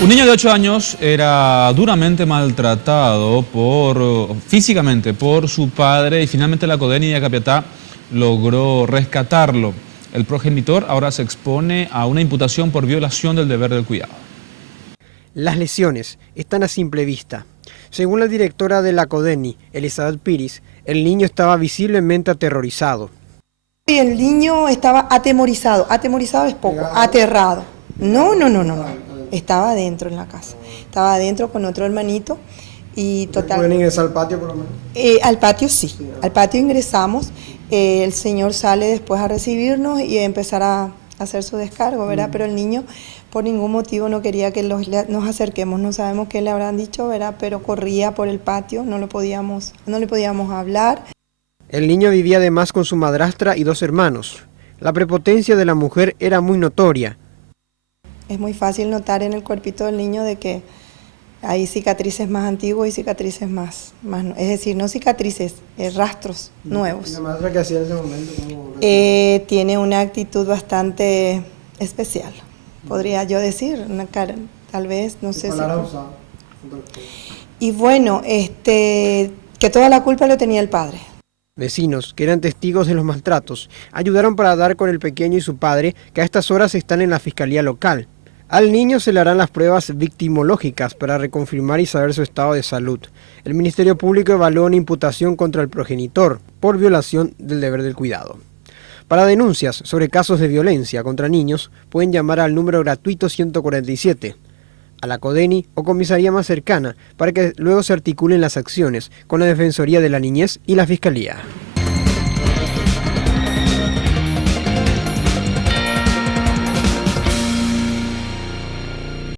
Un niño de 8 años era duramente maltratado físicamente por su padre y finalmente la Codeni de Acapiatá logró rescatarlo. El progenitor ahora se expone a una imputación por violación del deber del cuidado. Las lesiones están a simple vista. Según la directora de la Codeni, Elizabeth Piris, el niño estaba visiblemente aterrorizado. El niño estaba atemorizado, atemorizado es poco, aterrado. No. Estaba adentro en la casa, estaba adentro con otro hermanito y total. ¿Pueden ingresar al patio por lo menos? Al patio sí, al patio ingresamos, el señor sale después a recibirnos y empezar a hacer su descargo, ¿verdad? Pero el niño por ningún motivo no quería que nos acerquemos, no sabemos qué le habrán dicho, ¿verdad? Pero corría por el patio, no le podíamos hablar. El niño vivía además con su madrastra y 2 hermanos. La prepotencia de la mujer era muy notoria. Es muy fácil notar en el cuerpito del niño de que hay cicatrices más antiguas y cicatrices más es decir, no cicatrices, rastros nuevos. ¿Y la madrastra qué hacía en ese momento? Tiene una actitud bastante especial, podría yo decir, una cara, tal vez, no sé si... Y bueno, que toda la culpa lo tenía el padre. Vecinos, que eran testigos de los maltratos, ayudaron para dar con el pequeño y su padre, que a estas horas están en la fiscalía local. Al niño se le harán las pruebas victimológicas para reconfirmar y saber su estado de salud. El Ministerio Público evaluó una imputación contra el progenitor por violación del deber del cuidado. Para denuncias sobre casos de violencia contra niños, pueden llamar al número gratuito 147, a la Codeni o comisaría más cercana, para que luego se articulen las acciones con la Defensoría de la Niñez y la Fiscalía.